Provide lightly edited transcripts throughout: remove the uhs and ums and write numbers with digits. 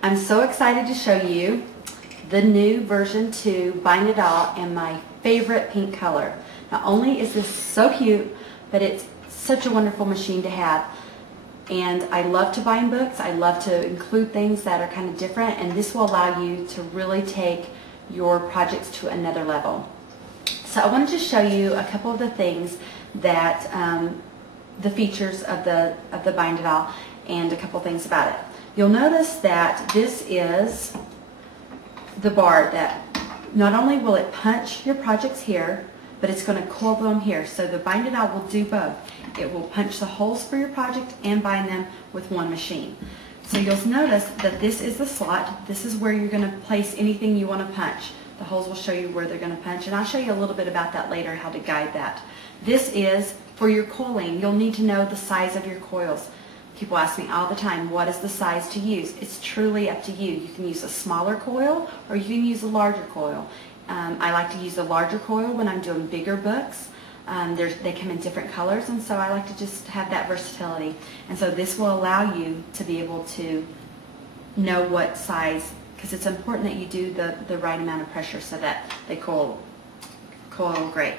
I'm so excited to show you the new version 2 Bind-It-All in my favorite pink color. Not only is this so cute, but it's such a wonderful machine to have. And I love to bind books. I love to include things that are kind of different, and this will allow you to really take your projects to another level. So I wanted to show you a couple of the things that the features of the Bind-It-All and a couple things about it. You'll notice that this is the bar that not only will it punch your projects here, but it's going to coil them here. So the Bind-It-All will do both. It will punch the holes for your project and bind them with one machine. So you'll notice that this is the slot. This is where you're going to place anything you want to punch. The holes will show you where they're going to punch, and I'll show you a little bit about that later, how to guide that. This is for your coiling. You'll need to know the size of your coils. People ask me all the time, what is the size to use? It's truly up to you. You can use a smaller coil or you can use a larger coil. I like to use the larger coil when I'm doing bigger books. They come in different colors, and so I like to just have that versatility. And so this will allow you to be able to know what size, because it's important that you do the right amount of pressure so that they coil great.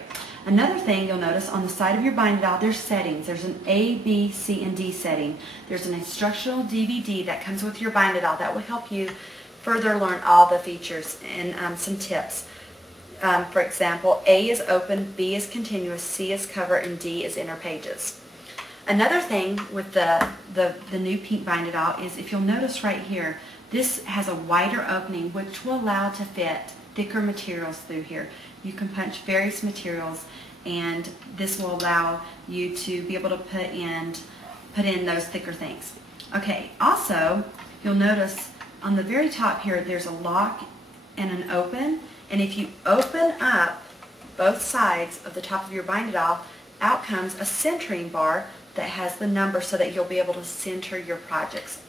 Another thing you'll notice on the side of your Bind-It-All, there's settings. There's an A, B, C, and D setting. There's an instructional DVD that comes with your Bind-It-All that will help you further learn all the features and some tips. For example, A is open, B is continuous, C is cover, and D is inner pages. Another thing with the new pink Bind-It-All is, if you'll notice right here, this has a wider opening which will allow to fit thicker materials through here. You can punch various materials, and this will allow you to be able to put in those thicker things. Okay, also you'll notice on the very top here there's a lock and an open, and if you open up both sides of the top of your Bind-It-All, out comes a centering bar that has the number so that you'll be able to center your projects.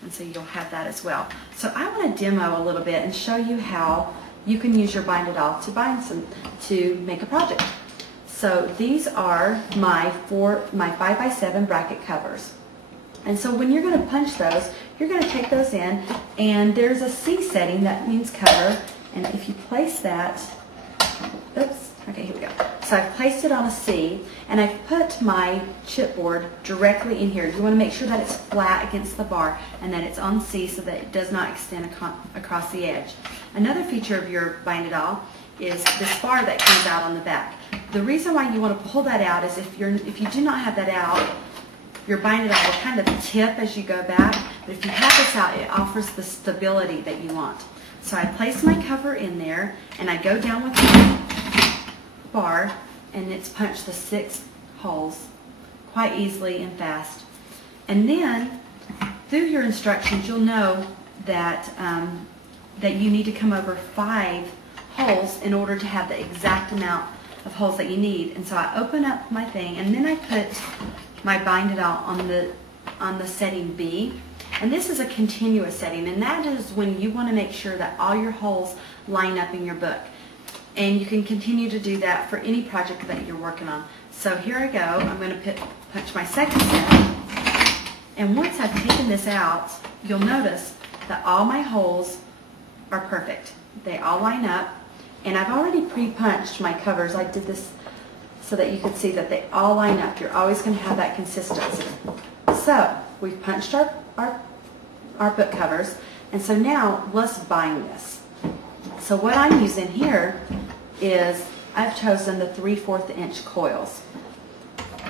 And so you'll have that as well. So I want to demo a little bit and show you how you can use your Bind-It-All to make a project. So these are my 5x7 bracket covers. And so when you're going to punch those, you're going to take those in, and there's a C setting that means cover. And if you place that, oops, okay, here we go. So I've placed it on a C, and I've put my chipboard directly in here. You want to make sure that it's flat against the bar and that it's on C so that it does not extend across the edge. Another feature of your Bind-It-All is this bar that comes out on the back. The reason why you want to pull that out is if you do not have that out, your Bind-It-All will kind of tip as you go back. But if you have this out, it offers the stability that you want. So I place my cover in there, and I go down with my bar, and it's punched the 6 holes quite easily and fast. And then through your instructions, you'll know that that you need to come over 5 holes in order to have the exact amount of holes that you need. And so I open up my thing, and then I put my Bind-It-All on the setting B. And this is a continuous setting, and that is when you want to make sure that all your holes line up in your book. And you can continue to do that for any project that you're working on. So here I go. I'm going to punch my second set. And once I've taken this out, you'll notice that all my holes are perfect. They all line up. And I've already pre-punched my covers. I did this so that you could see that they all line up. You're always going to have that consistency. So we've punched our book covers. And so now let's bind this. So what I'm using here is I've chosen the 3/4 inch coils.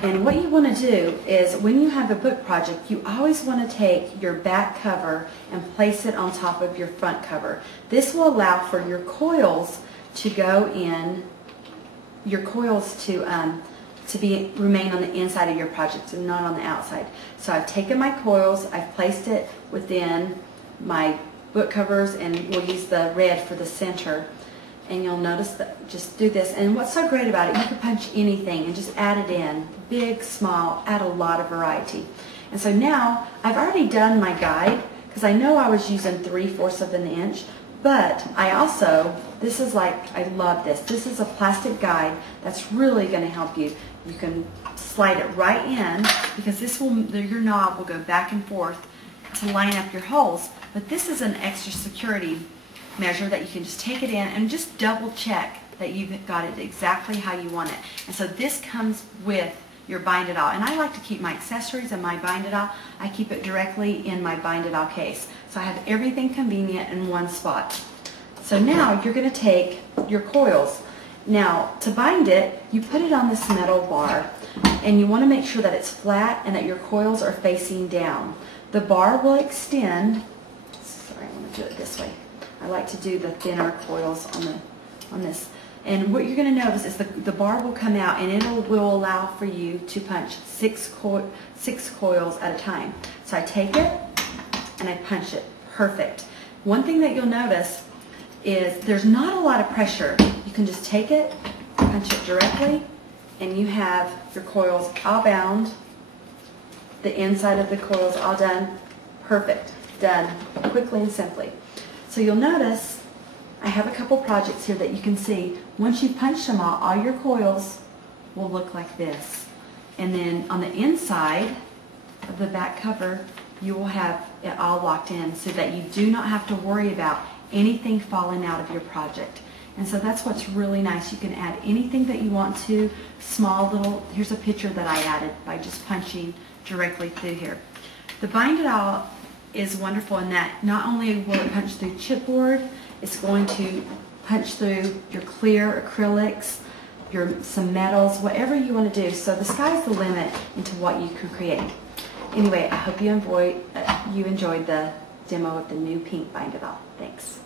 And what you want to do is when you have a book project, you always want to take your back cover and place it on top of your front cover. This will allow for your coils to go in, your coils to remain on the inside of your project and not on the outside. So I've taken my coils, I've placed it within my book covers, and we'll use the red for the center. And you'll notice that just do this. And what's so great about it, you can punch anything and just add it in, big, small, add a lot of variety. And so now I've already done my guide, because I know I was using 3/4 of an inch, but I also, this is like, I love this. This is a plastic guide that's really going to help you. You can slide it right in, because this will, your knob will go back and forth to line up your holes. But this is an extra security measure that you can just take it in and just double check that you've got it exactly how you want it. And so this comes with your Bind-It-All. And I like to keep my accessories and my Bind-It-All, I keep it directly in my Bind-It-All case. So I have everything convenient in one spot. So now you're going to take your coils. Now to bind it, you put it on this metal bar and you want to make sure that it's flat and that your coils are facing down. The bar will extend, sorry, I want to do it this way. I like to do the thinner coils on this. And what you're going to notice is the bar will come out and it will allow for you to punch six coils at a time. So I take it and I punch it. Perfect. One thing that you'll notice is there's not a lot of pressure. You can just take it, punch it directly, and you have your coils all bound, the inside of the coils all done. Perfect. Done quickly and simply. So you'll notice I have a couple projects here that you can see. Once you punch them all your coils will look like this. And then on the inside of the back cover, you will have it all locked in so that you do not have to worry about anything falling out of your project. And so that's what's really nice. You can add anything that you want to, small little, here's a picture that I added by just punching directly through here. The Bind-It-All is wonderful in that not only will it punch through chipboard, it's going to punch through your clear acrylics, some metals, whatever you want to do. So the sky's the limit into what you can create. Anyway, I hope you enjoyed the demo of the new pink Bind-It-All. Thanks.